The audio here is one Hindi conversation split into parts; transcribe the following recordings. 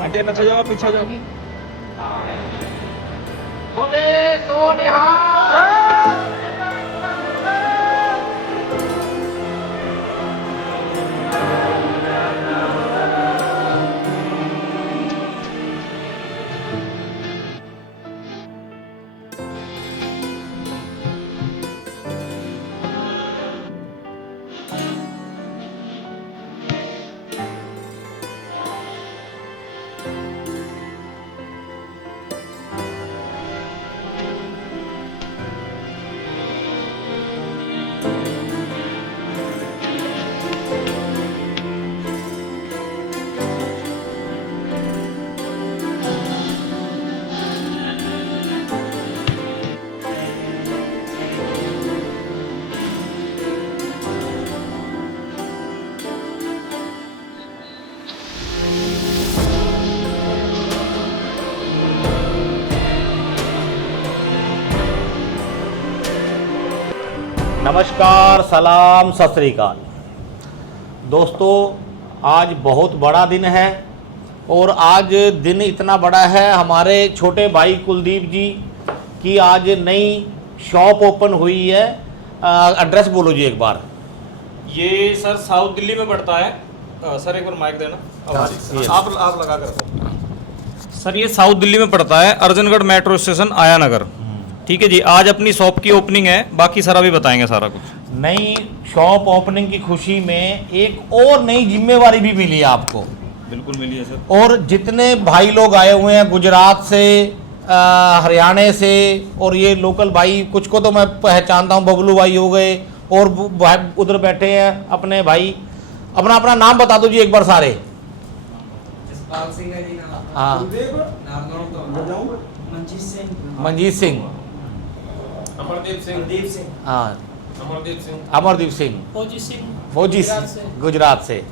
आटे न जाओ, पीछे जाओ। नमस्कार, सलाम, सत श्री अकाल। दोस्तों, आज बहुत बड़ा दिन है और आज दिन इतना बड़ा है हमारे छोटे भाई कुलदीप जी की आज नई शॉप ओपन हुई है। एड्रेस बोलो जी एक बार। ये सर साउथ दिल्ली में पड़ता है। सर एक बार माइक देना। आप लगा कर रखो। सर ये साउथ दिल्ली में पड़ता है, अर्जनगढ़ मेट्रो स्टेशन, आया नगर। ठीक है जी। आज अपनी शॉप की ओपनिंग है, बाकी सर अभी बताएंगे सारा कुछ। नई शॉप ओपनिंग की खुशी में एक और नई जिम्मेवारी भी मिली है आपको। बिल्कुल मिली है सर। और जितने भाई लोग आए हुए हैं गुजरात से, हरियाणा से, और ये लोकल भाई, कुछ को तो मैं पहचानता हूँ, बबलू भाई हो गए, और उधर बैठे हैं अपने भाई। अपना अपना नाम बता दो जी एक बार सारे। हाँ, मंजीत सिंह, अमरदीप सिंह, हाँ, अमरदीप सिंह, फौजी सिंह गुजरात से,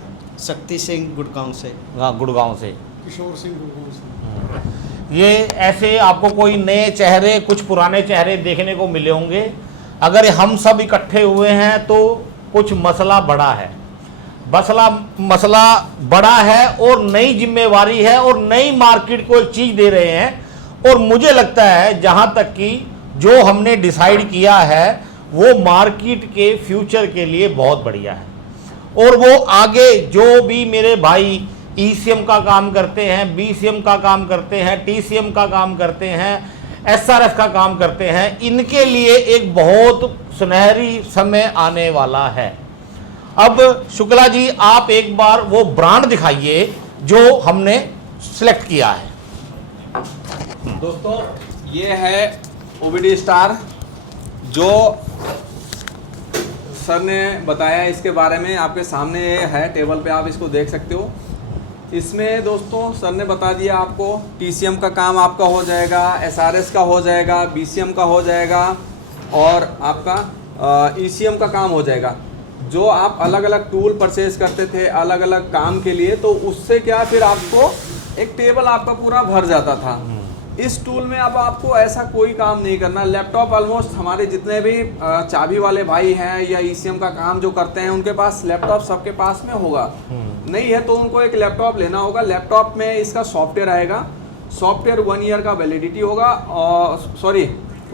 शक्ति सिंह गुड़गांव से, हाँ गुड़गांव से, किशोर सिंह गुड़गांव से। ये ऐसे आपको कोई नए चेहरे, कुछ पुराने चेहरे देखने को मिले होंगे। अगर हम सब इकट्ठे हुए हैं तो कुछ मसला बड़ा है, मसला बड़ा है और नई जिम्मेवारी है और नई मार्केट को एक चीज दे रहे हैं। और मुझे लगता है जहां तक कि जो हमने डिसाइड किया है वो मार्केट के फ्यूचर के लिए बहुत बढ़िया है। और वो आगे जो भी मेरे भाई ईसीएम का काम करते हैं, बीसीएम का काम करते हैं, टीसीएम का काम करते हैं, एसआरएस का काम करते हैं, इनके लिए एक बहुत सुनहरी समय आने वाला है। अब शुक्ला जी, आप एक बार वो ब्रांड दिखाइए जो हमने सिलेक्ट किया है। दोस्तों, ये है ओबीडी स्टार, जो सर ने बताया इसके बारे में। आपके सामने ये है, टेबल पे आप इसको देख सकते हो। इसमें दोस्तों सर ने बता दिया आपको, टीसीएम का काम आपका हो जाएगा, एसआरएस का हो जाएगा, बीसीएम का हो जाएगा और आपका ईसीएम का काम हो जाएगा। जो आप अलग अलग टूल परचेज करते थे अलग अलग काम के लिए, तो उससे क्या फिर आपको एक टेबल आपका पूरा भर जाता था। इस टूल में अब आपको ऐसा कोई काम नहीं करना। लैपटॉप ऑलमोस्ट हमारे जितने भी चाबी वाले भाई हैं या ईसीएम का काम जो करते हैं, उनके पास लैपटॉप सबके पास में होगा। नहीं है तो उनको एक लैपटॉप लेना होगा। लैपटॉप में इसका सॉफ्टवेयर आएगा। सॉफ्टवेयर 1 ईयर का वैलिडिटी होगा, और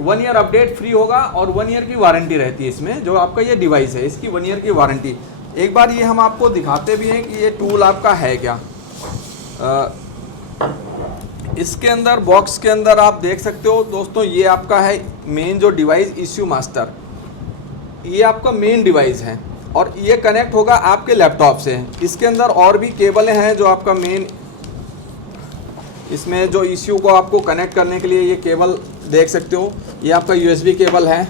1 ईयर अपडेट फ्री होगा और 1 ईयर की वारंटी रहती है इसमें। जो आपका ये डिवाइस है इसकी 1 ईयर की वारंटी। एक बार ये हम आपको दिखाते भी हैं कि ये टूल आपका है क्या। इसके अंदर बॉक्स के अंदर आप देख सकते हो दोस्तों, ये आपका है मेन जो डिवाइस, इश्यू मास्टर। ये आपका मेन डिवाइस है और ये कनेक्ट होगा आपके लैपटॉप से। इसके अंदर और भी केबलें हैं जो आपका मेन, इसमें जो इश्यू को आपको कनेक्ट करने के लिए ये केबल देख सकते हो। ये आपका यूएसबी केबल है।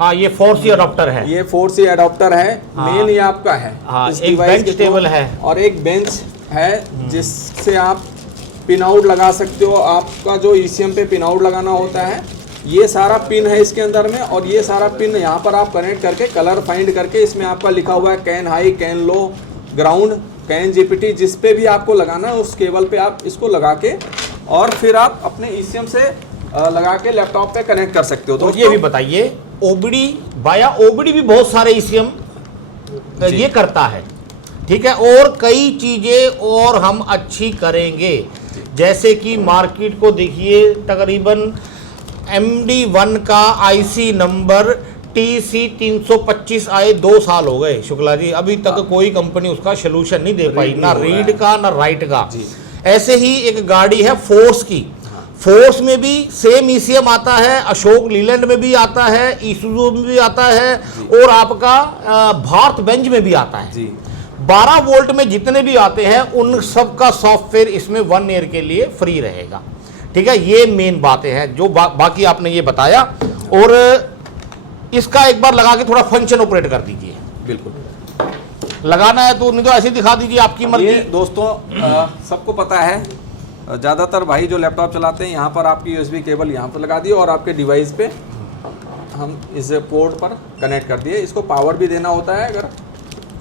हाँ, ये 4C अडॉप्टर है। ये 4C अडॉप्टर है। हाँ, मेन ये आपका है। हाँ, इस एक बेंच टेबल है और एक बेंच है जिससे आप पिन आउट लगा सकते हो। आपका जो ईसीएम पे पिन आउट लगाना होता है, ये सारा पिन है इसके अंदर में। और ये सारा पिन यहाँ पर आप कनेक्ट करके कलर फाइंड करके, इसमें आपका लिखा हुआ है can high, can low, ground, can GPT, जिस पे भी आपको लगाना है उस केबल पे आप इसको लगा के और फिर आप अपने ईसीएम से लगा के लैपटॉप पे कनेक्ट कर सकते हो। तो ये भी बताइए, ओबीडी बाया ओबीडी भी बहुत सारे ईसीएम ये करता है, ठीक है। और कई चीज़ें और हम अच्छी करेंगे, जैसे कि मार्केट को देखिए, तकरीबन MD1 का IC नंबर TC 325 आए 2 साल हो गए शुक्ला जी, अभी तक कोई कंपनी उसका सोल्यूशन नहीं दे पाई, ना रीड का ना राइट का। ऐसे ही एक गाड़ी है फोर्स की, फोर्स में भी सेम ECM आता है, अशोक लीलैंड में भी आता है, ईसुजू में भी आता है, और आपका भारत बेंज में भी आता है। 12 वोल्ट में जितने भी आते हैं उन सब का सॉफ्टवेयर इसमें 1 ईयर के लिए फ्री रहेगा, ठीक है। ये मेन बातें हैं जो बाकी आपने ये बताया। और इसका एक बार लगा के थोड़ा फंक्शन ऑपरेट कर दीजिए। बिल्कुल लगाना है तो नहीं तो ऐसे दिखा दीजिए, आपकी मर्जी। ये दोस्तों सबको पता है, ज़्यादातर भाई जो लैपटॉप चलाते हैं यहाँ पर आपकी USB केबल यहाँ पर लगा दी और आपके डिवाइस पे हम इस पोर्ट पर कनेक्ट कर दिए। इसको पावर भी देना होता है। अगर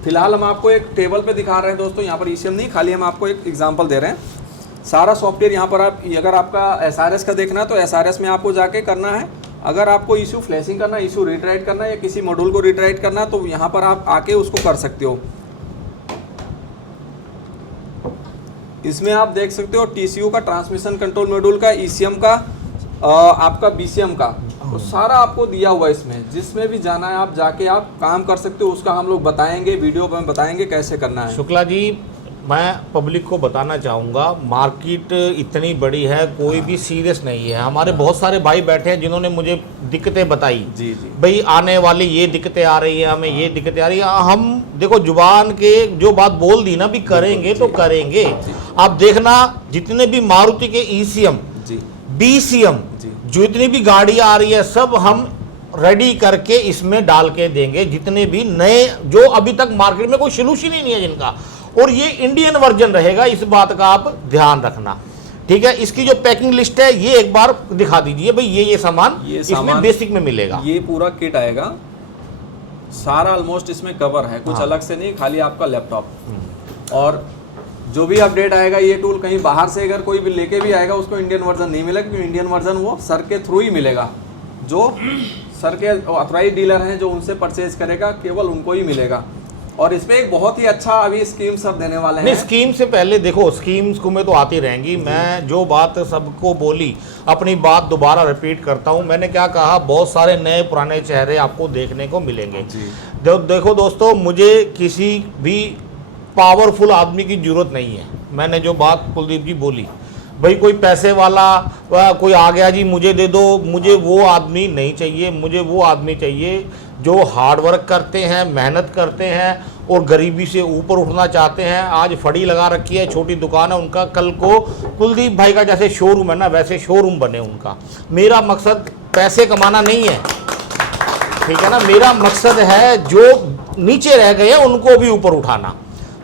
फिलहाल हम आपको एक टेबल पे दिखा रहे हैं दोस्तों, यहाँ पर ECM नहीं, खाली हम आपको एक एग्जांपल दे रहे हैं। सारा सॉफ्टवेयर यहाँ पर आप, अगर आपका SRS का देखना है तो SRS में आपको जाके करना है। अगर आपको इशू फ्लैशिंग करना है, इशू रिट्राइट करना है, या किसी मॉड्यूल को रिट्राइट करना है, तो यहाँ पर आप आके उसको कर सकते हो। इसमें आप देख सकते हो TCU का, ट्रांसमिशन कंट्रोल मॉड्यूल का, ECM का, आपका BCM का, तो सारा आपको दिया हुआ है इसमें। जिसमें भी जाना है आप जाके आप काम कर सकते हो। उसका हम लोग बताएंगे, वीडियो में बताएंगे कैसे करना है। शुक्ला जी, मैं पब्लिक को बताना चाहूँगा, मार्केट इतनी बड़ी है, कोई भी सीरियस नहीं है। हमारे बहुत सारे भाई बैठे हैं जिन्होंने मुझे दिक्कतें बताई, जी। भाई आने वाली ये दिक्कतें आ रही है, हमें ये दिक्कतें आ रही है। हम देखो जुबान के जो बात बोल दी ना, भी करेंगे तो करेंगे। आप देखना जितने भी मारुति के ECM, BCM, जितनी भी गाड़ी आ रही है सब हम रेडी करके इसमें डाल के देंगे। जितने भी नए जो अभी तक मार्केट में कोई सोल्यूशन ही नहीं है जिनका, और ये इंडियन वर्जन रहेगा, इस बात का आप ध्यान रखना, ठीक है। इसकी जो पैकिंग लिस्ट है ये एक बार दिखा दीजिए भाई, ये सामान इसमें बेसिक में मिलेगा। ये पूरा किट आएगा, सारा ऑलमोस्ट इसमें कवर है, कुछ अलग से नहीं, खाली आपका लैपटॉप। और जो भी अपडेट आएगा, ये टूल कहीं बाहर से अगर कोई भी लेके भी आएगा उसको इंडियन वर्जन नहीं मिलेगा, क्योंकि इंडियन वर्जन वो सर के थ्रू ही मिलेगा। जो सर के ऑथराइज डीलर हैं जो उनसे परचेज करेगा, केवल उनको ही मिलेगा। और इसमें एक बहुत ही अच्छा अभी स्कीम सर देने वाले हैं। नहीं, स्कीम से पहले देखो, स्कीम्स को में तो आती रहेंगी। मैं जो बात सबको बोली, अपनी बात दोबारा रिपीट करता हूं। मैंने क्या कहा, बहुत सारे नए पुराने चेहरे आपको देखने को मिलेंगे। देखो दोस्तों, मुझे किसी भी पावरफुल आदमी की जरूरत नहीं है। मैंने जो बात कुलदीप जी बोली, भाई कोई पैसे वाला कोई आ गया जी मुझे दे दो, मुझे वो आदमी नहीं चाहिए। मुझे वो आदमी चाहिए जो हार्ड वर्क करते हैं, मेहनत करते हैं और गरीबी से ऊपर उठना चाहते हैं। आज फड़ी लगा रखी है, छोटी दुकान है उनका, कल को कुलदीप भाई का जैसे शोरूम है ना, वैसे शोरूम बने उनका। मेरा मकसद पैसे कमाना नहीं है, ठीक है ना। मेरा मकसद है जो नीचे रह गए हैं उनको भी ऊपर उठाना।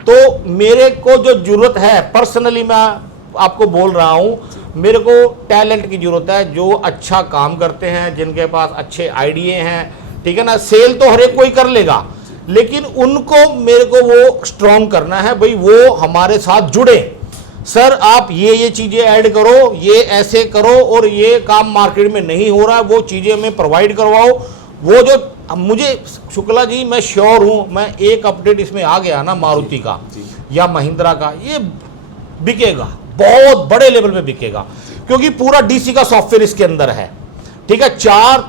तो मेरे को जो जरूरत है, पर्सनली मैं आपको बोल रहा हूँ, मेरे को टैलेंट की जरूरत है, जो अच्छा काम करते हैं, जिनके पास अच्छे आइडिये हैं, ठीक है ना। सेल तो हर एक कोई कर लेगा, लेकिन उनको मेरे को वो स्ट्रॉन्ग करना है, भाई वो हमारे साथ जुड़े। सर आप ये चीज़ें ऐड करो, ये ऐसे करो, और ये काम मार्केट में नहीं हो रहा है, वो चीज़ें हमें प्रोवाइड करवाओ। वो जो मुझे शुक्ला जी, मैं श्योर हूँ, मैं एक अपडेट इसमें आ गया ना मारुति का या महिंद्रा का, ये बिकेगा, बहुत बड़े लेवल पे बिकेगा, क्योंकि पूरा DC का सॉफ्टवेयर इसके अंदर है, ठीक है।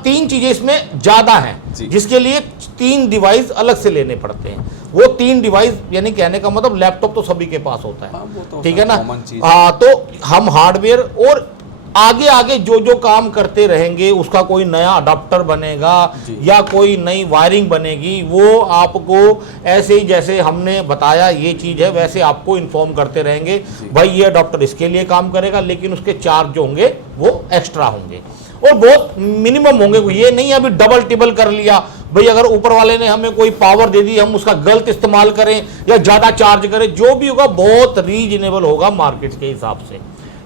3 चीजें इसमें ज्यादा हैं, जिसके लिए 3 डिवाइस अलग से लेने पड़ते हैं। वो 3 डिवाइस, यानी कहने का मतलब लैपटॉप तो सभी के पास होता है, ठीक है ना। हाँ, तो हम हार्डवेयर और आगे आगे जो जो काम करते रहेंगे, उसका कोई नया अडाप्टर बनेगा या कोई नई वायरिंग बनेगी, वो आपको ऐसे ही जैसे हमने बताया ये चीज़ है वैसे आपको इन्फॉर्म करते रहेंगे। भाई ये अडाप्टर इसके लिए काम करेगा, लेकिन उसके चार्ज जो होंगे वो एक्स्ट्रा होंगे और बहुत मिनिमम होंगे। ये नहीं अभी डबल टिबल कर लिया, भाई अगर ऊपर वाले ने हमें कोई पावर दे दी, हम उसका गलत इस्तेमाल करें या ज़्यादा चार्ज करें, जो भी होगा बहुत रीजनेबल होगा मार्केट के हिसाब से,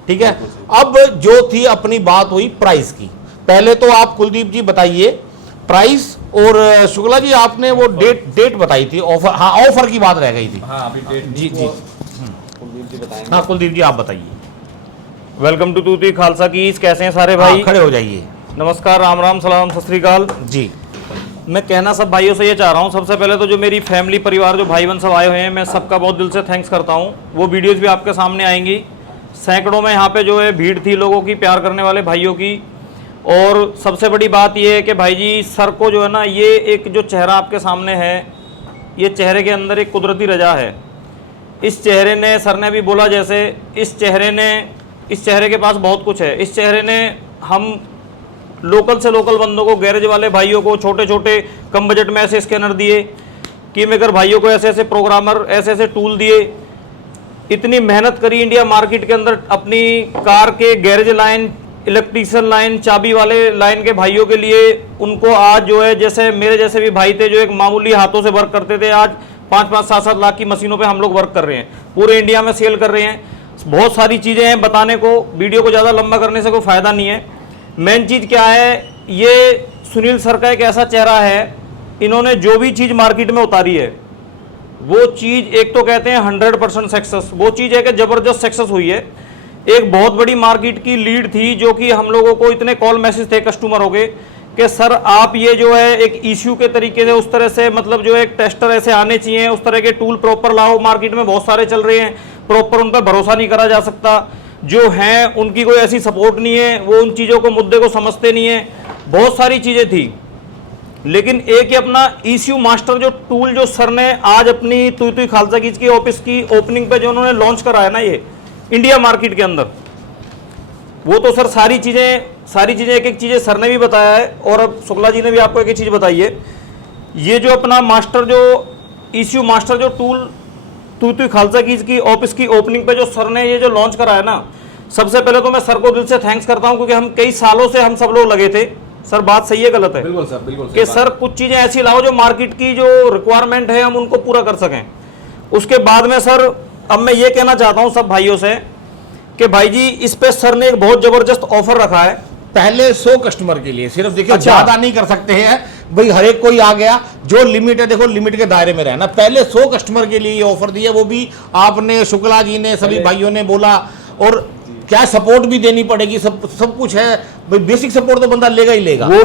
ठीक है। अब जो थी अपनी बात हुई प्राइस की। पहले तो आप कुलदीप जी बताइए प्राइस, और शुक्ला जी आपने वो डेट बताई थी, ऑफर। हाँ, ऑफर की बात रह गई थी। हाँ, अभी डेट जी कुलदीप जी बताएंगे। हाँ, कुलदीप जी आप बताइए। वेलकम टू तूती खालसा कीज। कैसे हैं सारे भाई? खड़े हो जाइए। नमस्कार, राम राम, सलाम, सत श्री अकाल जी। मैं कहना सब भाइयों से ये चाह रहा हूँ, सबसे पहले तो जो मेरी फैमिली परिवार जो भाई बहन सब आए हुए हैं, मैं सबका बहुत दिल से थैंक्स करता हूँ। वो वीडियोज़ भी आपके सामने आएंगी, सैकड़ों में यहाँ पे जो है भीड़ थी लोगों की, प्यार करने वाले भाइयों की। और सबसे बड़ी बात ये है कि भाई जी सर को जो है ना, ये एक जो चेहरा आपके सामने है, ये चेहरे के अंदर एक कुदरती रजा है। इस चेहरे ने, सर ने भी बोला जैसे, इस चेहरे के पास बहुत कुछ है। इस चेहरे ने हम लोकल से लोकल बंदों को, गैरेज वाले भाइयों को छोटे छोटे कम बजट में ऐसे स्कैनर दिए, की मेकर भाइयों को ऐसे ऐसे प्रोग्रामर, ऐसे ऐसे टूल दिए। इतनी मेहनत करी इंडिया मार्केट के अंदर अपनी कार के गैरेज लाइन, इलेक्ट्रीशियन लाइन, चाबी वाले लाइन के भाइयों के लिए। उनको आज जो है, जैसे मेरे जैसे भी भाई थे जो एक मामूली हाथों से वर्क करते थे, आज 5-5, 7-7 लाख की मशीनों पे हम लोग वर्क कर रहे हैं, पूरे इंडिया में सेल कर रहे हैं। बहुत सारी चीज़ें हैं बताने को, वीडियो को ज़्यादा लंबा करने से कोई फ़ायदा नहीं है। मेन चीज़ क्या है, ये सुनील सर का एक ऐसा चेहरा है, इन्होंने जो भी चीज़ मार्केट में उतारी है वो चीज़, एक तो कहते हैं 100% सक्सेस, वो चीज़ है कि ज़बरदस्त सक्सेस हुई है। एक बहुत बड़ी मार्केट की लीड थी जो कि हम लोगों को इतने कॉल मैसेज थे कस्टमरों के कि सर आप ये जो है एक इश्यू के तरीके से, उस तरह से मतलब जो एक टेस्टर ऐसे आने चाहिए, उस तरह के टूल प्रॉपर लाओ। मार्केट में बहुत सारे चल रहे हैं, प्रॉपर उन पर भरोसा नहीं करा जा सकता। जो हैं उनकी कोई ऐसी सपोर्ट नहीं है, वो उन चीज़ों को, मुद्दे को समझते नहीं है। बहुत सारी चीज़ें थी, लेकिन एक ही अपना ECU मास्टर जो टूल जो सर ने आज अपनी तुई खालसा कीज की ऑफिस की ओपनिंग पे जो उन्होंने लॉन्च कराया ना, ये इंडिया मार्केट के अंदर, वो तो सर सारी चीज़ें एक एक चीज़ें सर ने भी बताया है, और अब शुक्ला जी ने भी आपको एक एक चीज़ बताई है। ये जो अपना मास्टर जो ECU मास्टर जो टूल तुई खालसा कीज की ऑफिस की ओपनिंग पे जो सर ने ये जो लॉन्च कराया ना, सबसे पहले तो मैं सर को दिल से थैंक्स करता हूँ, क्योंकि हम कई सालों से हम सब लोग लगे थे। सर बात सही है गलत है? बिल्कुल सर, बिल्कुल कि सर कुछ चीज़ें ऐसी लाओ जो मार्केट की जो रिक्वायरमेंट है हम उनको पूरा कर सकें। उसके बाद में सर अब मैं ये कहना चाहता हूँ सब भाइयों से कि भाई जी इस पे सर ने एक बहुत ज़बरदस्त ऑफर रखा है। पहले 100 कस्टमर के लिए सिर्फ, देखिए अच्छा। ज्यादा नहीं कर सकते हैं भाई, हर एक कोई आ गया, जो लिमिट है देखो लिमिट के दायरे में रहना। पहले 100 कस्टमर के लिए ये ऑफर दिया, वो भी आपने, शुक्ला जी ने, सभी भाइयों ने बोला। और क्या सपोर्ट भी देनी पड़ेगी, सब कुछ है भाई, बेसिक सपोर्ट तो बंदा लेगा ही लेगा। वो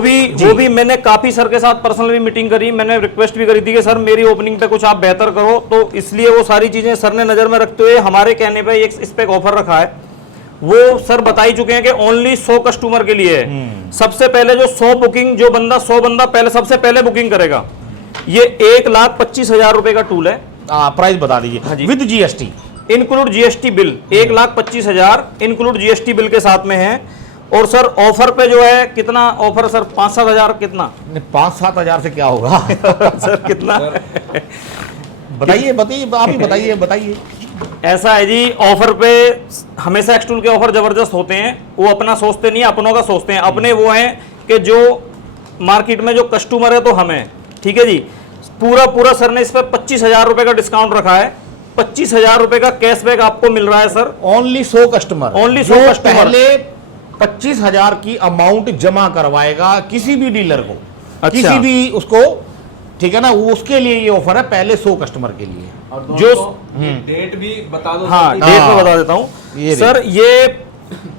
भी मैंने काफी सर के साथ पर्सनल भी मीटिंग करी, मैंने रिक्वेस्ट भी करी थी कि सर मेरी ओपनिंग पे कुछ आप बेहतर करो, तो इसलिए वो सारी चीजें सर ने नजर में रखते हुए हमारे कहने पे एक इस पे एक ऑफर रखा है। वो सर बता ही चुके हैं कि ओनली 100 कस्टमर के लिए है। सबसे पहले जो 100 बुकिंग, जो बंदा 100 बंदा पहले सबसे पहले बुकिंग करेगा, ये 1,25,000 रुपए का टूल है। प्राइस बता दीजिए। हाँ जी। With GST, include GST bill 1,25,000 include GST bill के साथ में है। और सर ऑफर पे जो है कितना ऑफर सर, 5-7 हजार कितना? 5-7 हजार से क्या होगा सर कितना? बताइए आप ही बताइए। ऐसा है जी, ऑफर पे हमेशा एक्सटूल के ऑफर जबरदस्त होते हैं। वो अपना सोचते नहीं, अपनों का सोचते हैं। अपने वो हैं कि जो मार्केट में जो कस्टमर है तो हमें, ठीक है जी। पूरा सर ने इस पर 25,000 रुपए का डिस्काउंट रखा है। 25,000 रुपए का कैशबैक आपको मिल रहा है sir. Only 100 customer, only 100 customer पहले 25,000 की अमाउंट जमा करवाएगा किसी भी डीलर को। अच्छा। किसी भी उसको, ठीक है ना, उसके लिए ये ऑफर है, पहले 100 कस्टमर के लिए। और जो डेट भी बता दो। हाँ, डेट में बता देता हूँ सर। ये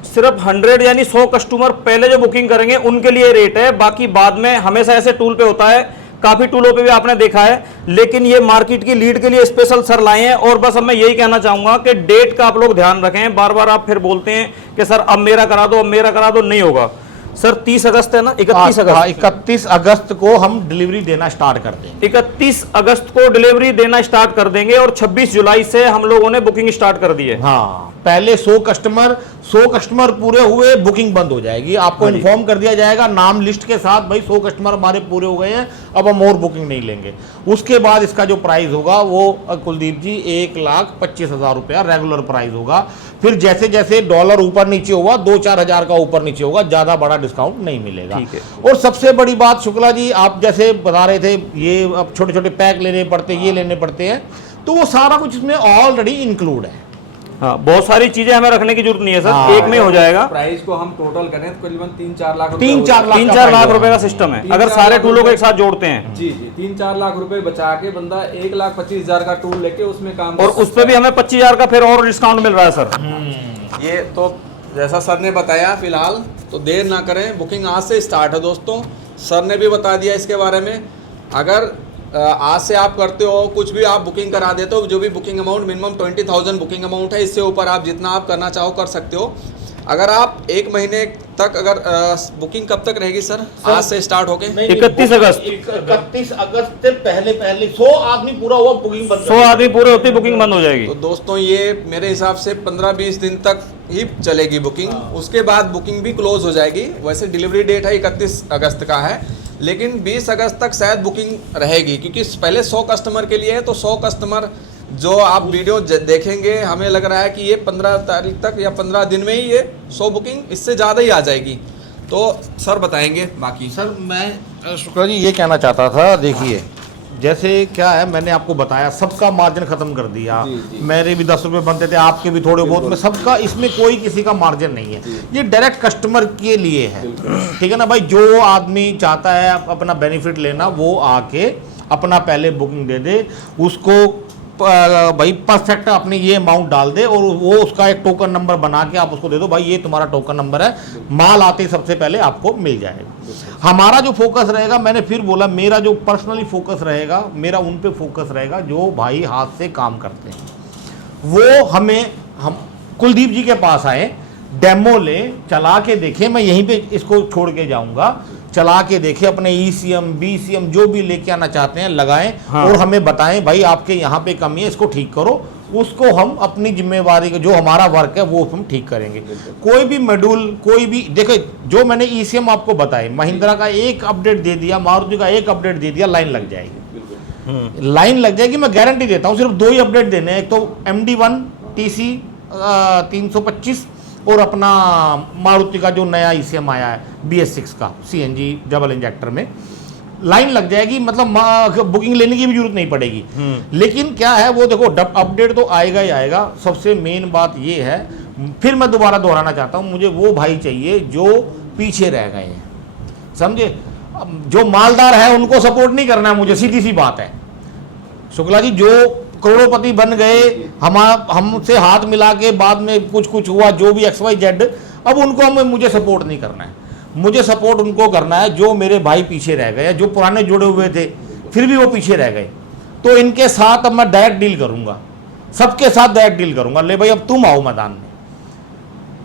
सिर्फ 100 यानी 100 कस्टमर पहले जो बुकिंग करेंगे उनके लिए रेट है। बाकी बाद में हमेशा ऐसे टूल पे होता है, काफी टूलों पे भी आपने देखा है, लेकिन ये मार्केट की लीड के लिए स्पेशल सर लाए हैं। और बस अब मैं यही कहना चाहूंगा कि डेट का आप लोग ध्यान रखें। बार बार आप फिर बोलते हैं कि सर अब मेरा करा दो, अब मेरा करा दो, नहीं होगा सर। 30 अगस्त है ना, 31 अगस्त। 31 अगस्त को हम डिलीवरी देना स्टार्ट कर देंगे। 31 अगस्त को डिलीवरी देना स्टार्ट कर देंगे और 26 जुलाई से हम लोगों ने बुकिंग स्टार्ट कर दी है। हाँ, पहले 100 कस्टमर पूरे हुए, बुकिंग बंद हो जाएगी। आपको इन्फॉर्म कर दिया जाएगा नाम लिस्ट के साथ, भाई 100 कस्टमर हमारे पूरे हो गए हैं, अब हम और बुकिंग नहीं लेंगे। उसके बाद इसका जो प्राइस होगा वो कुलदीप जी 1,25,000 रुपया रेगुलर प्राइस होगा। फिर जैसे जैसे डॉलर ऊपर नीचे होगा, 2-4 हजार का ऊपर नीचे होगा, ज्यादा बड़ा डिस्काउंट नहीं मिलेगा। और सबसे बड़ी बात शुक्ला जी, आप जैसे बता रहे थे ये अब छोटे छोटे पैक लेने पड़ते, ये लेने पड़ते हैं, तो वो सारा कुछ इसमें ऑलरेडी इंक्लूड है। हाँ, बहुत सारी चीजें हमें रखने की जरूरत नहीं है सर, एक में हो जाएगा। प्राइस को हम टोटल करें तो करीबन 3-4 लाख 3-4 लाख रुपए का सिस्टम है अगर सारे टूलों को एक साथ जोड़ते हैं। जी 3-4 लाख रुपए बचा के बंदा 1,25,000 का टूल लेके उसमें काम और उस पर भी हमें 25,000 का फिर और डिस्काउंट मिल रहा है सर। ये तो जैसा सर ने बताया। फिलहाल तो देर ना करें, बुकिंग आज से स्टार्ट है दोस्तों। सर ने भी बता दिया इसके बारे में। अगर आज से आप करते हो, कुछ भी आप बुकिंग करा देते हो, जो भी booking amount minimum 20,000 booking amount है, इससे ऊपर आप जितना आप करना चाहो कर सकते हो। अगर आप 1 महीने तक अगर बुकिंग कब तक रहेगी सर? आज से स्टार्ट होके 31 अगस्त। 31 अगस्त से पहले 100 आदमी पूरा हुआ बुकिंग बंद। 100 आदमी पूरे होते ही बुकिंग बंद हो जाएगी। तो दोस्तों ये मेरे हिसाब से 15-20 दिन तक ही चलेगी बुकिंग, उसके बाद बुकिंग भी क्लोज हो जाएगी। वैसे डिलीवरी डेट है 31 अगस्त का है, लेकिन 20 अगस्त तक शायद बुकिंग रहेगी, क्योंकि पहले 100 कस्टमर के लिए है। तो 100 कस्टमर जो आप वीडियो देखेंगे, हमें लग रहा है कि ये 15 तारीख तक या 15 दिन में ही ये 100 बुकिंग, इससे ज़्यादा ही आ जाएगी। तो सर बताएंगे बाकी। सर मैं शुक्ला जी ये कहना चाहता था, देखिए जैसे क्या है, मैंने आपको बताया सबका मार्जिन खत्म कर दिया। मेरे भी 10 रुपये बनते थे, आपके भी थोड़े बहुत में, सबका, इसमें कोई किसी का मार्जिन नहीं है। ये डायरेक्ट कस्टमर के लिए है, ठीक है ना भाई। जो आदमी चाहता है अपना बेनिफिट लेना, वो आके अपना पहले बुकिंग दे दे, उसको भाई परफेक्ट अपनी ये अमाउंट डाल दे, और वो उसका एक टोकन नंबर बना के आप उसको दे दो, भाई ये तुम्हारा टोकन नंबर है, माल आते ही सबसे पहले आपको मिल जाएगा। हमारा जो फोकस रहेगा, मैंने फिर बोला, मेरा जो पर्सनली फोकस रहेगा, मेरा उन पे फोकस रहेगा जो भाई हाथ से काम करते हैं। वो हम कुलदीप जी के पास आए, डेमो ले, चला के देखें, मैं यहीं पे इसको छोड़ के जाऊंगा, चला के देखें, अपने ECM BCM जो भी लेके आना चाहते हैं लगाएं, हाँ। और हमें बताएं भाई आपके यहाँ पे कमी है, इसको ठीक करो। उसको हम अपनी जिम्मेवारी का जो हमारा वर्क है वो हम ठीक करेंगे। कोई भी मॉड्यूल, कोई भी देखो, जो मैंने ECM आपको बताए, महिंद्रा का एक अपडेट दे दिया, मारुति का एक अपडेट दे दिया, लाइन लग जाएगी। लाइन लग जाएगी, मैं गारंटी देता हूँ। सिर्फ 2 ही अपडेट देने हैं, एक तो MD1 TC 325 और अपना मारुति का जो नया ECM आया है BS6 का CNG डबल इंजेक्टर में, लाइन लग जाएगी। मतलब बुकिंग लेने की भी जरूरत नहीं पड़ेगी। लेकिन क्या है, वो देखो अपडेट तो आएगा ही आएगा। सबसे मेन बात ये है, फिर मैं दोबारा दोहराना चाहता हूँ, मुझे वो भाई चाहिए जो पीछे रह गए हैं, समझे। जो मालदार है उनको सपोर्ट नहीं करना है मुझे, सीधी सी बात है शुक्ला जी। जो करोड़पति बन गए, हमसे हाथ मिला के बाद में कुछ हुआ, जो भी XYZ, अब उनको मुझे सपोर्ट नहीं करना है। मुझे सपोर्ट उनको करना है जो मेरे भाई पीछे रह गए, जो पुराने जुड़े हुए थे फिर भी वो पीछे रह गए। तो इनके साथ अब मैं डायरेक्ट डील करूंगा, सबके साथ डायरेक्ट डील करूंगा। ले भाई अब तुम आओ मैदान में,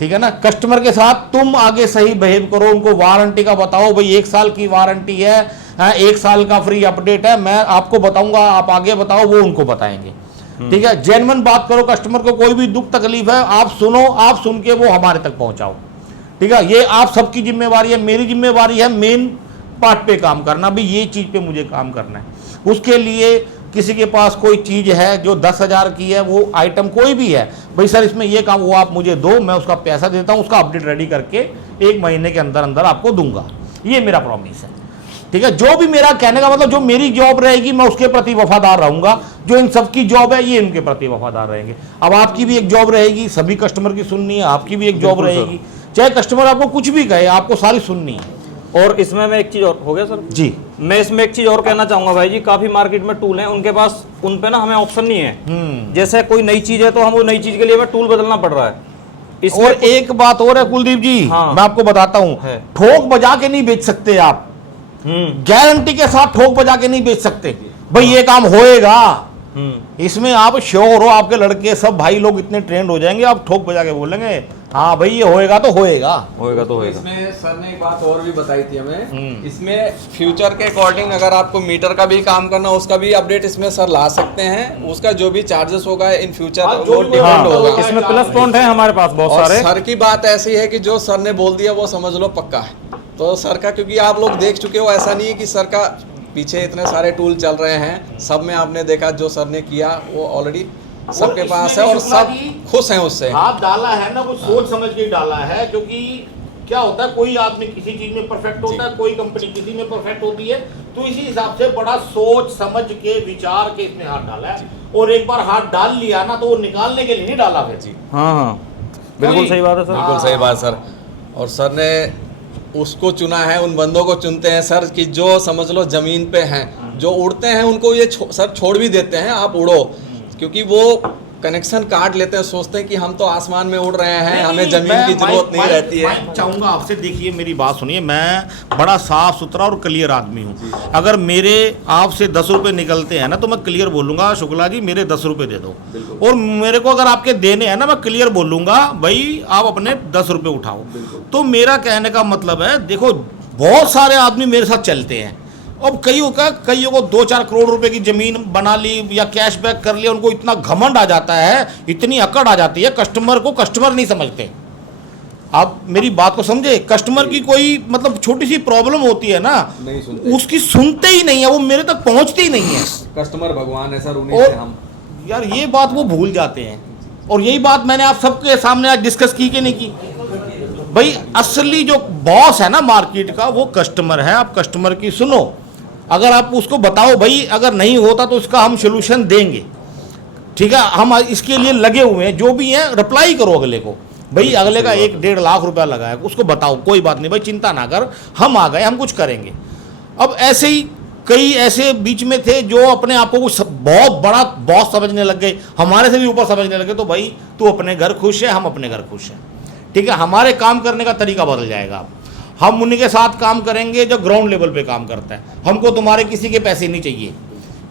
ठीक है ना। कस्टमर के साथ तुम आगे सही बिहेव करो, उनको वारंटी का बताओ, भाई 1 साल की वारंटी है, 1 साल का फ्री अपडेट है, मैं आपको बताऊंगा, आप आगे बताओ, वो उनको बताएंगे, ठीक है। जेन्युइन बात करो, कस्टमर को कोई भी दुख तकलीफ है आप सुनो, आप सुन के वो हमारे तक पहुंचाओ, ठीक है। ये आप सबकी जिम्मेवारी है, मेरी जिम्मेवारी है मेन पार्ट पे काम करना, भी ये चीज पे मुझे काम करना है। उसके लिए किसी के पास कोई चीज है जो 10,000 की है, वो आइटम कोई भी है, भाई सर इसमें ये काम, वो आप मुझे दो, मैं उसका पैसा देता हूं, उसका अपडेट रेडी करके 1 महीने के अंदर अंदर आपको दूंगा, ये मेरा प्रॉमिस है, ठीक है। जो भी मेरा कहने का मतलब, जो मेरी जॉब रहेगी मैं उसके प्रति वफादार रहूंगा, जो इन सबकी जॉब है ये इनके प्रति वफादार रहेंगे। अब आपकी भी एक जॉब रहेगी, सभी कस्टमर की सुननी है, आपकी भी एक जॉब रहेगी, चाहे कस्टमर आपको कुछ भी कहे, आपको सारी सुननी है। और इसमें मैं एक चीज और, हो गया सर जी, मैं इसमें एक चीज और कहना चाहूंगा भाई जी, काफी मार्केट में टूल हैं, उनके पास, उन पे ना हमें ऑप्शन नहीं है। जैसे कोई नई चीज है तो हम वो नई चीज के लिए हमें टूल बदलना पड़ रहा है। और एक बात और है कुलदीप जी, हाँ, मैं आपको बताता हूं, ठोक बजा के नहीं बेच सकते आप, गारंटी के साथ ठोक बजा के नहीं बेच सकते, भाई ये काम होएगा, इसमें आप श्योर हो, आपके लड़के सब भाई लोग इतने ट्रेंड हो जाएंगे, आप ठोक बजा के बोलेंगे हाँ भाई ये होएगा तो होएगा, होएगा तो होएगा। इसमें सर ने एक बात और भी बताई थी हमें, इसमें फ्यूचर के अकॉर्डिंग अगर आपको मीटर का भी काम करना, उसका भी अपडेट इसमें सर ला सकते हैं, उसका जो भी चार्जेस होगा इन फ्यूचर वो डिपेंड होगा। इसमें प्लस पॉइंट है हमारे पास बहुत सारे। सर की बात ऐसी है कि जो सर ने बोल दिया वो समझ लो पक्का है, तो सर का, क्योंकि आप लोग देख चुके हो, ऐसा नहीं है कि सर का पीछे इतने सारे टूल चल रहे हैं, सब में आपने देखा जो सर ने किया वो ऑलरेडी सबके पास है और सब खुश हैं उससे। हाथ डाला है ना, वो सोच समझ के डाला है, क्योंकि क्या होता है, कोई आदमी किसी चीज में परफेक्ट होता है, कोई कंपनी किसी में परफेक्ट होती है, तो इसी हिसाब से बड़ा सोच समझ के विचार के इसमें हाथ डाला है। और एक बार हाथ डाल लिया ना तो वो निकालने के लिए नहीं डाला फिर जी। हाँ बिल्कुल सही बात है सर, बिल्कुल सही बात सर। और सर ने उसको चुना है, उन बंदों को चुनते हैं सर कि जो समझ लो जमीन पे हैं, जो उड़ते हैं उनको ये सर छोड़ भी देते हैं, आप उड़ो, क्योंकि वो कनेक्शन काट लेते हैं, सोचते हैं कि हम तो आसमान में उड़ रहे हैं, हमें नहीं, ज़मीन की ज़रूरत नहीं रहती है। मैं चाहूँगा आपसे, देखिए मेरी बात सुनिए, मैं बड़ा साफ सुथरा और क्लियर आदमी हूँ। अगर मेरे आपसे 10 रुपये निकलते हैं ना, तो मैं क्लियर बोलूँगा शुक्ला जी मेरे 10 रुपये दे दो, और मेरे को अगर आपके देने हैं ना, मैं क्लियर बोलूँगा भाई आप अपने 10 रुपये उठाओ। तो मेरा कहने का मतलब है, देखो बहुत सारे आदमी मेरे साथ चलते हैं, अब कईयों को 2-4 करोड़ रुपए की ज़मीन बना ली या कैशबैक कर लिया, उनको इतना घमंड आ जाता है, इतनी अकड़ आ जाती है, कस्टमर को कस्टमर नहीं समझते। आप मेरी बात को समझे, कस्टमर की कोई मतलब छोटी सी प्रॉब्लम होती है ना, नहीं सुनते, उसकी सुनते ही नहीं है, वो मेरे तक पहुंचते ही नहीं है। कस्टमर भगवान है सर, उन्हीं से हम। यार ये बात वो भूल जाते हैं, और यही बात मैंने आप सबके सामने आज डिस्कस की कि नहीं की। भाई असली जो बॉस है ना मार्केट का, वो कस्टमर है। आप कस्टमर की सुनो, अगर आप उसको बताओ भाई अगर नहीं होता तो इसका हम सोल्यूशन देंगे, ठीक है, हम इसके लिए लगे हुए हैं, जो भी हैं रिप्लाई करो अगले को, भाई अगले का 1-1.5 लाख रुपया लगा है, उसको बताओ कोई बात नहीं भाई चिंता ना कर, हम आ गए, हम कुछ करेंगे। अब ऐसे ही कई ऐसे बीच में थे जो अपने आप को बहुत बड़ा बॉस समझने लग गए, हमारे से भी ऊपर समझने लगे। तो भाई तू अपने घर खुश है, हम अपने घर खुश हैं, ठीक है, हमारे काम करने का तरीका बदल जाएगा। हम उन्हीं के साथ काम करेंगे जो ग्राउंड लेवल पे काम करता है। हमको तुम्हारे किसी के पैसे नहीं चाहिए,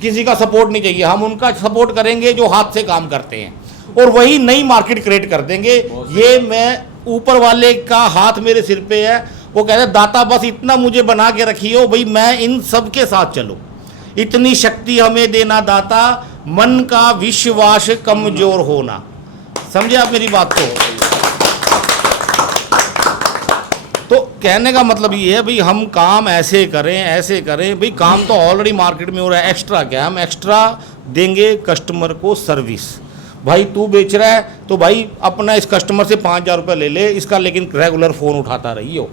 किसी का सपोर्ट नहीं चाहिए, हम उनका सपोर्ट करेंगे जो हाथ से काम करते हैं, और वही नई मार्केट क्रिएट कर देंगे। ये मैं ऊपर वाले का हाथ मेरे सिर पे है, वो कहते हैं दाता बस इतना मुझे बना के रखियो भाई मैं इन सब के साथ चलूं, इतनी शक्ति हमें देना दाता, मन का विश्वास कमजोर होना। समझे आप मेरी बात को? तो कहने का मतलब ये है भाई हम काम ऐसे करें भाई, काम तो ऑलरेडी मार्केट में हो रहा है, एक्स्ट्रा क्या हम एक्स्ट्रा देंगे कस्टमर को सर्विस। भाई तू बेच रहा है तो भाई अपना इस कस्टमर से 5,000 रुपये ले ले इसका, लेकिन रेगुलर फ़ोन उठाता रही हो,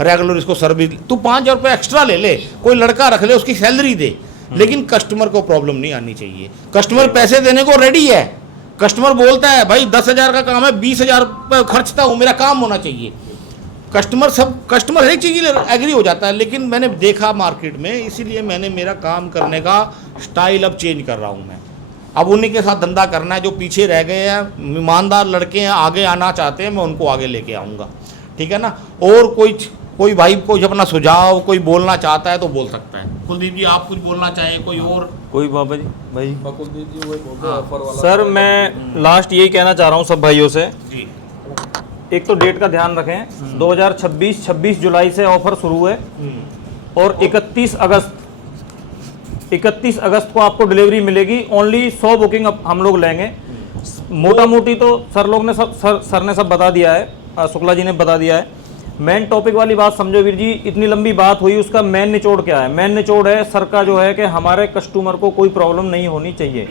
रेगुलर इसको सर्विस, तू 5,000 रुपये एक्स्ट्रा ले ले, कोई लड़का रख ले उसकी सैलरी दे, लेकिन कस्टमर को प्रॉब्लम नहीं आनी चाहिए। कस्टमर पैसे देने को रेडी है, कस्टमर बोलता है भाई 10,000 का काम है 20,000 खर्चता हूँ, मेरा काम होना चाहिए। कस्टमर हर एक चीज़ के लिए एग्री हो जाता है, लेकिन मैंने देखा मार्केट में, इसीलिए मैंने मेरा काम करने का स्टाइल अब चेंज कर रहा हूँ मैं। अब उन्हीं के साथ धंधा करना है जो पीछे रह गए हैं, ईमानदार लड़के हैं, आगे आना चाहते हैं, मैं उनको आगे लेके आऊँगा, ठीक है ना। और कोई भाई कोई अपना सुझाव कोई बोलना चाहता है तो बोल सकता है। कुलदीप जी आप कुछ बोलना चाहें, कोई और? कोई बाबा जी भाई? कुलदीप जी वही बोलते हैं ऑफर वाला। सर मैं लास्ट यही कहना चाह रहा हूँ सब भाइयों से, जी एक तो डेट का ध्यान रखें, 26 जुलाई से ऑफर शुरू है, और 31 अगस्त को आपको डिलीवरी मिलेगी। ओनली 100 बुकिंग हम लोग लेंगे। मोटा मोटी तो सर ने सब बता दिया है, शुक्ला जी ने बता दिया है। मेन टॉपिक वाली बात समझो वीर जी, इतनी लंबी बात हुई, उसका मेन निचोड़ क्या है? मेन निचोड़ है सर का जो है कि हमारे कस्टमर को कोई प्रॉब्लम नहीं होनी चाहिए।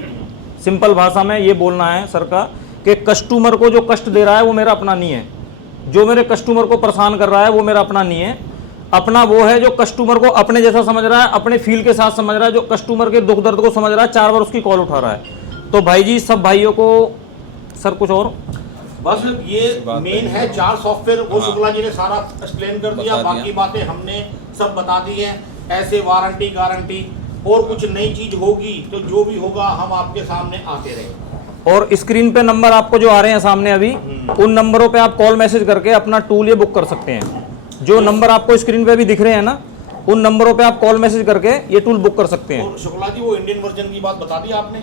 सिंपल भाषा में ये बोलना है सर का कि कस्टमर को जो कष्ट दे रहा है वो मेरा अपना नहीं है, जो मेरे कस्टमर को परेशान कर रहा है वो मेरा अपना नहीं है। अपना वो है जो कस्टमर को अपने जैसा समझ रहा है, अपने फील के साथ समझ रहा है, जो कस्टमर के दुख दर्द को समझ रहा है, 4 बार उसकी कॉल उठा रहा है। तो भाई जी सब भाइयों को सर कुछ और बस ये मेन है 4 सॉफ्टवेयर, वो शुक्ला जी ने सारा एक्सप्लेन कर दिया, बाकी बातें हमने सब बता दी हैं। ऐसे वारंटी गारंटी और कुछ नई चीज होगी तो जो भी होगा हम आपके सामने आते रहेंगे। और स्क्रीन पे नंबर आपको जो आ रहे हैं सामने अभी, उन नंबरों पे आप कॉल मैसेज करके अपना टूल ये बुक कर सकते हैं। जो नंबर आपको स्क्रीन पे भी दिख रहे हैं ना, उन नंबरों पे आप कॉल मैसेज करके ये टूल बुक कर सकते हैं। और शुक्ला जी वो इंडियन वर्जन की बात बता दी आपने?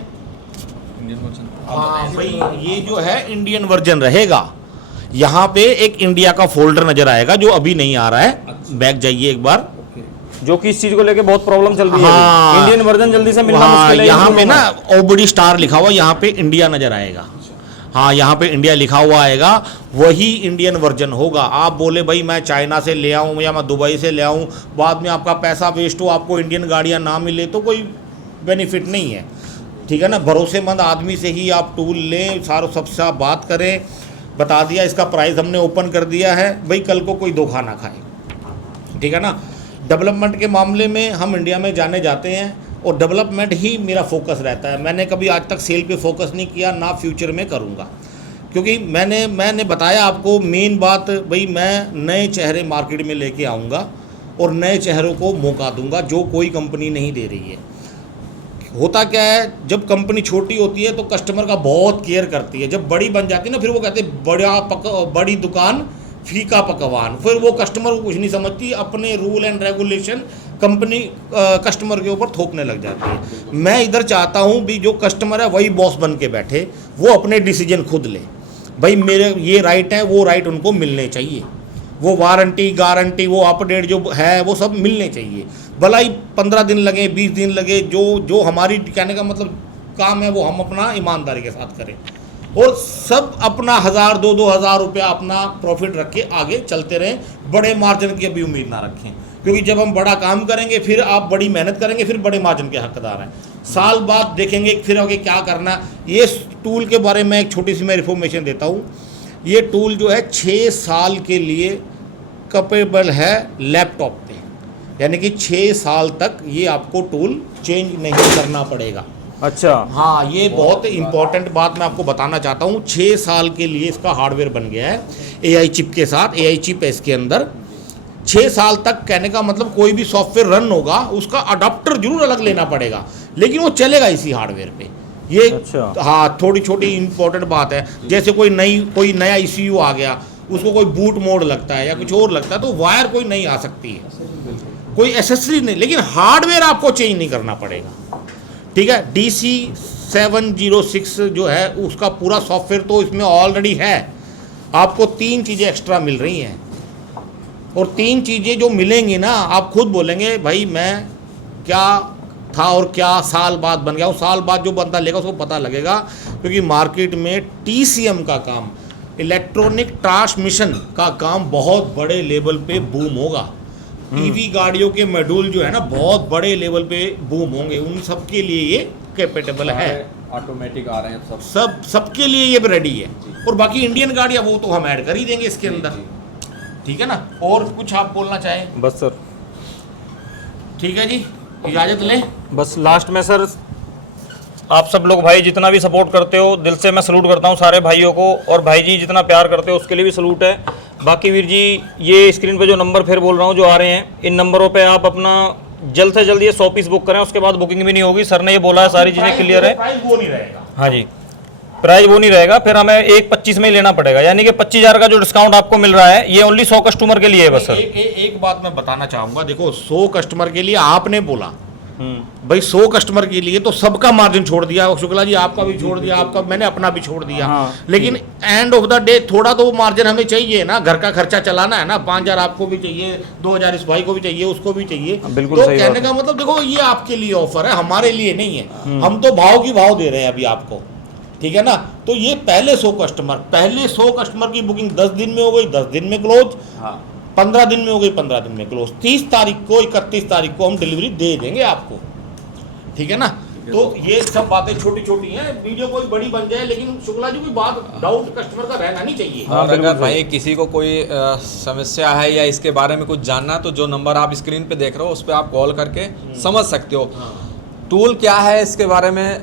इंडियन वर्जन, हाँ भाई ये जो है इंडियन वर्जन रहेगा। यहाँ पे एक इंडिया का फोल्डर नजर आएगा जो अभी नहीं आ रहा है, बैक जाइए एक बार, जो कि इस चीज को लेके बहुत प्रॉब्लम चल रही है। हाँ, इंडियन वर्जन जल्दी से मिलना मुश्किल है। यहाँ पे ना ओबडी स्टार लिखा हुआ, यहाँ पे इंडिया नजर आएगा। हाँ यहाँ पे इंडिया लिखा हुआ आएगा, वही इंडियन वर्जन होगा। आप बोले भाई मैं चाइना से ले आऊँ या मैं दुबई से ले आऊँ, बाद में आपका पैसा वेस्ट हो, आपको इंडियन गाड़ियाँ ना मिले तो कोई बेनिफिट नहीं है, ठीक है ना। भरोसेमंद आदमी से ही आप टूल लें, सारों सबसे आप बात करें। बता दिया इसका प्राइस हमने ओपन कर दिया है, भाई कल को कोई धोखा ना खाए, ठीक है ना। डेवलपमेंट के मामले में हम इंडिया में जाने जाते हैं और डेवलपमेंट ही मेरा फोकस रहता है। मैंने कभी आज तक सेल पे फोकस नहीं किया, ना फ्यूचर में करूँगा, क्योंकि मैंने बताया आपको मेन बात, भाई मैं नए चेहरे मार्केट में लेके आऊँगा और नए चेहरों को मौका दूंगा जो कोई कंपनी नहीं दे रही है। होता क्या है, जब कंपनी छोटी होती है तो कस्टमर का बहुत केयर करती है, जब बड़ी बन जाती है ना फिर वो कहते हैं बड़ी दुकान फीका पकवान, फिर वो कस्टमर को कुछ नहीं समझती, अपने rule and regulation company customer के ऊपर थोपने लग जाती है। मैं इधर चाहता हूँ भी जो कस्टमर है वही बॉस बन के बैठे, वो अपने डिसीजन खुद ले, भाई मेरे ये राइट है, वो राइट उनको मिलने चाहिए, वो वारंटी गारंटी वो अपडेट जो है वो सब मिलने चाहिए, भला ही 15 दिन लगे 20 दिन लगे, जो हमारी कहने का मतलब काम है वो हम अपना ईमानदारी के साथ करें और सब अपना 1000-2000 रुपया अपना प्रॉफिट रख के आगे चलते रहें, बड़े मार्जिन की अभी उम्मीद ना रखें, क्योंकि जब हम बड़ा काम करेंगे फिर आप बड़ी मेहनत करेंगे, फिर बड़े मार्जिन के हकदार हैं। साल बाद देखेंगे फिर आगे क्या करना। ये टूल के बारे में एक छोटी सी मैं इन्फॉर्मेशन देता हूँ। ये टूल जो है 6 साल के लिए कैपेबल है लैपटॉप पे, यानी कि 6 साल तक ये आपको टूल चेंज नहीं करना पड़ेगा। अच्छा, हाँ, ये बहुत इंपॉर्टेंट बात मैं आपको बताना चाहता हूँ। 6 साल के लिए इसका हार्डवेयर बन गया है AI चिप के साथ, AI चिप है इसके अंदर। 6 साल तक कहने का मतलब कोई भी सॉफ्टवेयर रन होगा उसका अडाप्टर जरूर अलग लेना पड़ेगा, लेकिन वो चलेगा इसी हार्डवेयर पे। ये अच्छा। हाँ, थोड़ी छोटी इंपॉर्टेंट बात है। जैसे कोई नया ECU आ गया, उसको कोई बूट मोड लगता है या कुछ और लगता है तो वायर कोई नई आ सकती है, कोई एसेसरी नहीं, लेकिन हार्डवेयर आपको चेंज नहीं करना पड़ेगा। ठीक है, DC706 जो है उसका पूरा सॉफ्टवेयर तो इसमें ऑलरेडी है, आपको 3 चीज़ें एक्स्ट्रा मिल रही हैं और 3 चीज़ें जो मिलेंगी ना आप खुद बोलेंगे भाई मैं क्या था और क्या साल बाद बन गया। उस साल बाद जो बंदा लेगा उसको पता लगेगा, क्योंकि मार्केट में TCM का काम, इलेक्ट्रॉनिक ट्रांसमिशन का काम बहुत बड़े लेवल पे बूम होगा। EV गाड़ियों के मॉड्यूल जो है ना बहुत बड़े लेवल पे बूम होंगे, उन सब के लिए ये कैपेटेबल है, ऑटोमेटिक आ रहे हैं सबके लिए ये रेडी है। और बाकी इंडियन गाड़ियाँ वो तो हम ऐड कर ही देंगे इसके अंदर, ठीक है ना। और कुछ आप बोलना चाहें? बस सर, ठीक है जी, इजाज़त लें। बस लास्ट में सर, आप सब लोग भाई जितना भी सपोर्ट करते हो दिल से मैं सलूट करता हूँ सारे भाइयों को, और भाई जी जितना प्यार करते हो उसके लिए भी सलूट है। बाकी वीर जी ये स्क्रीन पे जो नंबर फिर बोल रहा हूँ जो आ रहे हैं, इन नंबरों पे आप अपना जल्द से जल्द ये 100 पीस बुक करें, उसके बाद बुकिंग भी नहीं होगी। सर ने ये बोला है सारी चीज़ें क्लियर है। प्राइस वो नहीं रहेगा। हाँ जी, प्राइस वो नहीं रहेगा, फिर हमें 1.25 में ही लेना पड़ेगा, यानी कि 25,000 का जो डिस्काउंट आपको मिल रहा है ये ओनली 100 कस्टमर के लिए है बस सर। एक बात मैं बताना चाहूँगा, देखो 100 कस्टमर के लिए आपने बोला भाई, 100 कस्टमर के लिए तो सबका मार्जिन छोड़ दिया, शुक्ला जी आपका भी छोड़ दिया, आपका मैंने अपना भी छोड़ दिया। हाँ, लेकिन एंड ऑफ द डे थोड़ा तो मार्जिन हमें चाहिए ना, घर का खर्चा चलाना है ना। 5,000 आपको भी चाहिए, 2,000 इस भाई को भी चाहिए, उसको भी चाहिए। बिल्कुल तो सही कहने बात का मतलब देखो ये आपके लिए ऑफर है, हमारे लिए नहीं है। हम तो भाव की भाव दे रहे हैं अभी आपको, ठीक है ना। तो ये पहले 100 कस्टमर की बुकिंग 10 दिन में हो गई, 10 दिन में क्लोज, 15 दिन में हो गई, 15 दिन में क्लोज, 30 तारीख को 31 तारीख को हम डिलीवरी दे देंगे आपको, ठीक है ना। तो ये सब बातें छोटी छोटी हैं, वीडियो कोई बड़ी बन जाए, लेकिन शुक्ला जी कोई बात डाउट कस्टमर का रहना नहीं चाहिए। और अगर भाई किसी को कोई समस्या है या इसके बारे में कुछ जानना है तो जो नंबर आप स्क्रीन पे देख रहे हो उस पर आप कॉल करके समझ सकते हो। टूल क्या है इसके बारे में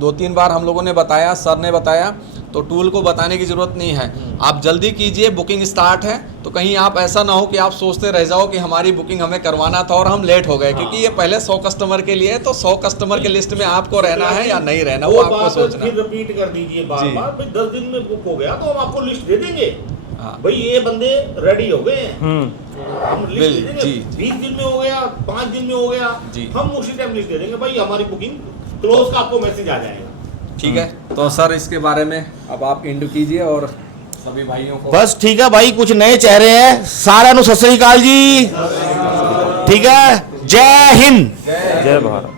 2-3 बार हम लोगों ने बताया, सर ने बताया, तो टूल को बताने की ज़रूरत नहीं है। आप जल्दी कीजिए, बुकिंग स्टार्ट है, तो कहीं आप ऐसा ना हो कि आप सोचते रह जाओ कि हमारी बुकिंग हमें करवाना था और हम लेट हो गए, क्योंकि ये पहले 100 कस्टमर के लिए, तो 100 कस्टमर के लिस्ट में आपको रहना है या नहीं रहना वो आपको सोचना है। फिर रिपीट कर दीजिए बार-बार, भाई 10 दिन में बुक हो गया तो हम आपको लिस्ट दे देंगे, भाई ये बंदे रेडी हो गए हैं, हम लिस्ट दे देंगे। 20 दिन में हो गया, 5 दिन में हो गया, हम उसी टाइम लिस्ट दे देंगे, भाई हमारी बुकिंग क्लोज का आपको मैसेज आ जाएगा, ठीक है। तो सर इसके बारे में अब आप इंडू कीजिए और सभी भाइयों को। बस ठीक है भाई, कुछ नए चेहरे हैं, सारा नु सत श्री अकाल जी, ठीक है, जय हिंद, जय भारत।